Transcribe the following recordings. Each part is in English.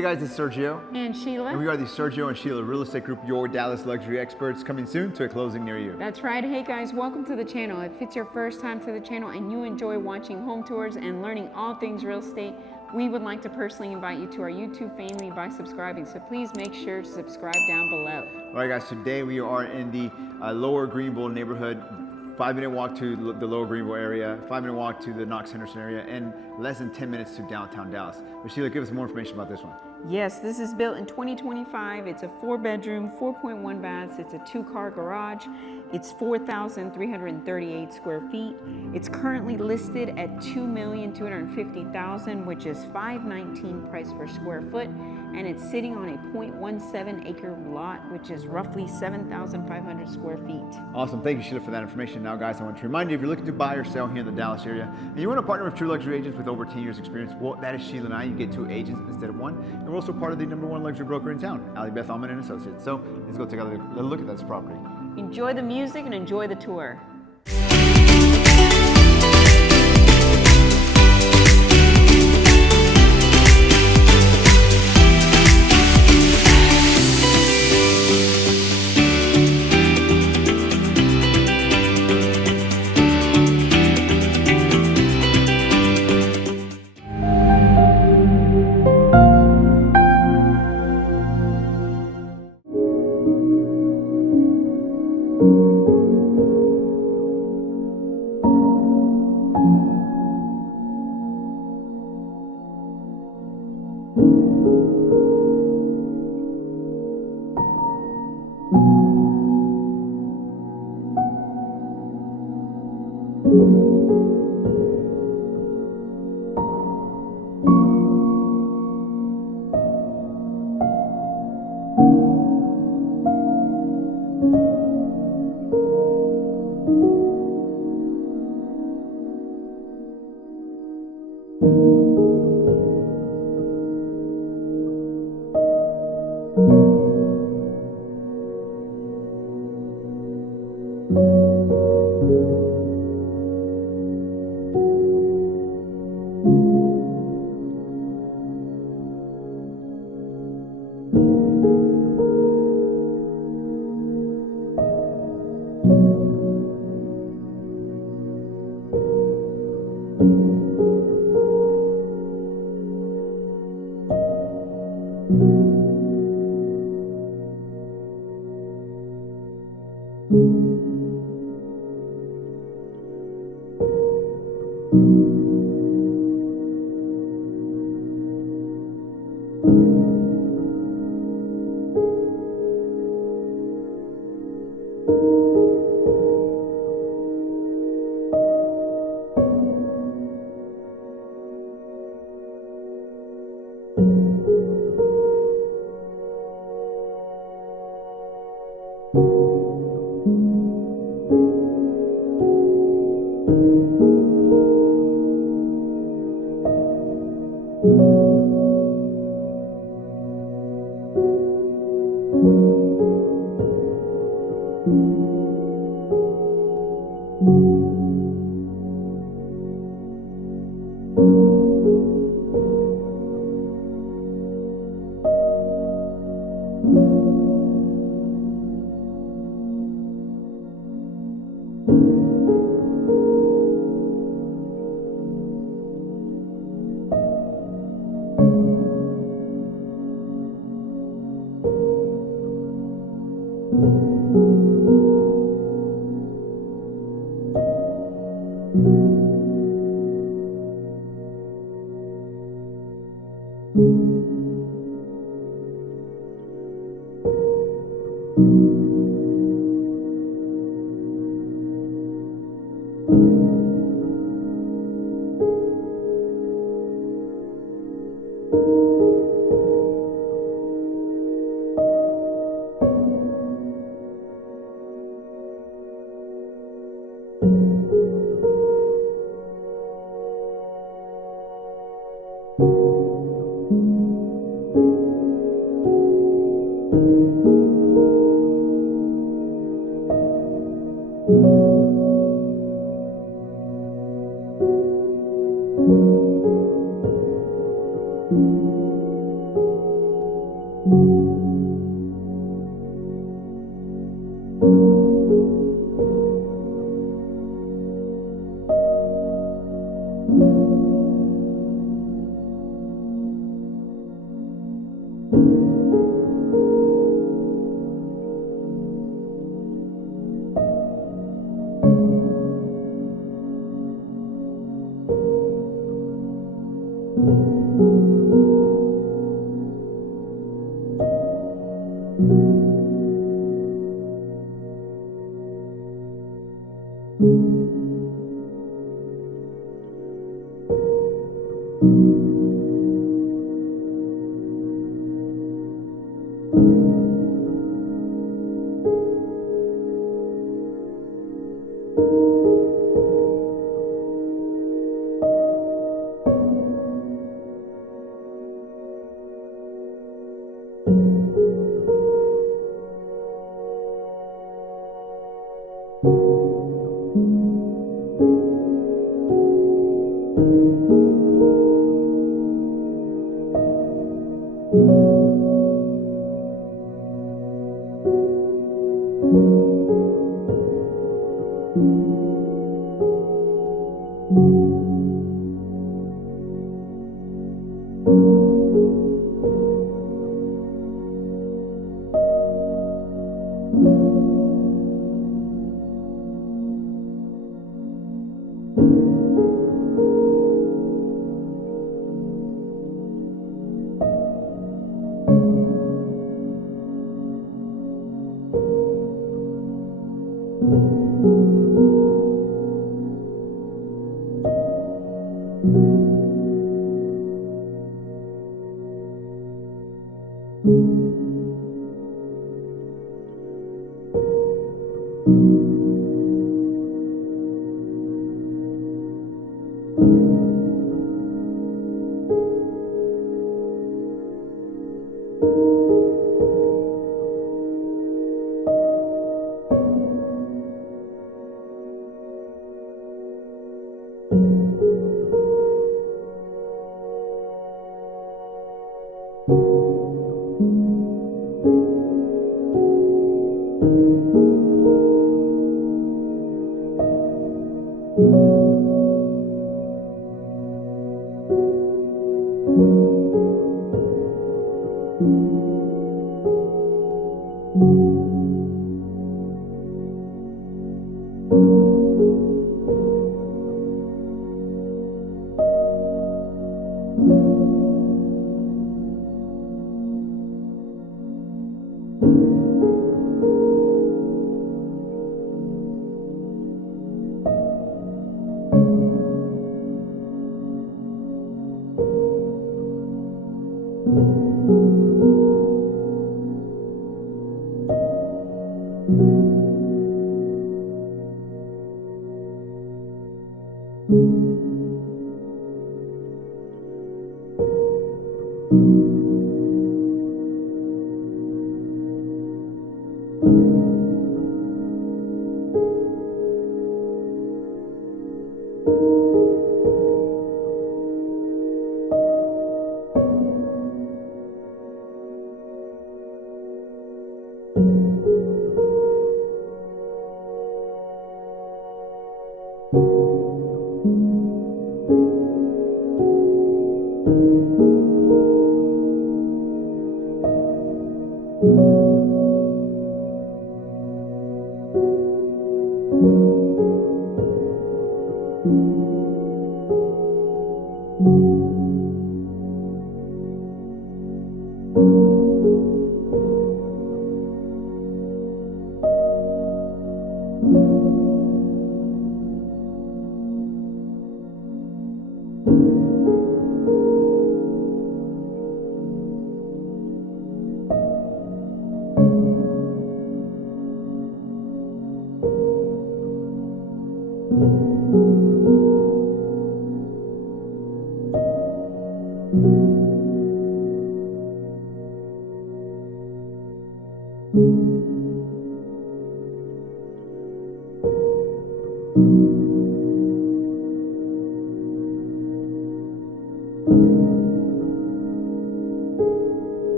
Hey guys, it's Sergio. And Sheila. And we are the Sergio and Sheila Real Estate Group, your Dallas luxury experts, coming soon to a closing near you. That's right. Hey guys, welcome to the channel. If it's your first time to the channel and you enjoy watching home tours and learning all things real estate, we would like to personally invite you to our YouTube family by subscribing. So please make sure to subscribe down below. All right guys, today we are in the Lower Greenville neighborhood. 5-minute walk to the Lower Greenville area, 5-minute walk to the Knox-Henderson area, and less than 10 minutes to downtown Dallas. But Sheila, give us more information about this one. Yes, this is built in 2025. It's a 4-bedroom, 4.1 baths. It's a 2-car garage. It's 4,338 square feet. It's currently listed at $2,250,000, which is $519 price per square foot. And it's sitting on a 0.17 acre lot, which is roughly 7,500 square feet. Awesome, thank you Sheila for that information. Now guys, I want to remind you, if you're looking to buy or sell here in the Dallas area, and you want to partner with true luxury agents with over 10 years experience, well, that is Sheila and I. You get 2 agents instead of 1. And we're also part of the #1 luxury broker in town, Ali Beth Alman and Associates. So let's go take a look at this property. Enjoy the music and enjoy the tour.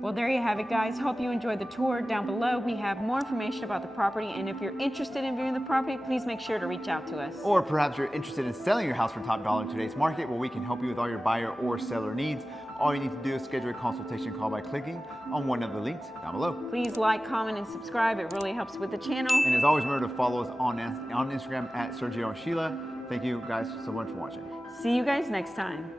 Well, there you have it, guys. Hope you enjoyed the tour. Down below, we have more information about the property, and if you're interested in viewing the property, please make sure to reach out to us. Or perhaps you're interested in selling your house for top dollar in today's market, where we can help you with all your buyer or seller needs. All you need to do is schedule a consultation call by clicking on one of the links down below. Please like, comment, and subscribe. It really helps with the channel. And as always, remember to follow us on Instagram at Sergio and Sheila. Thank you guys so much for watching. See you guys next time.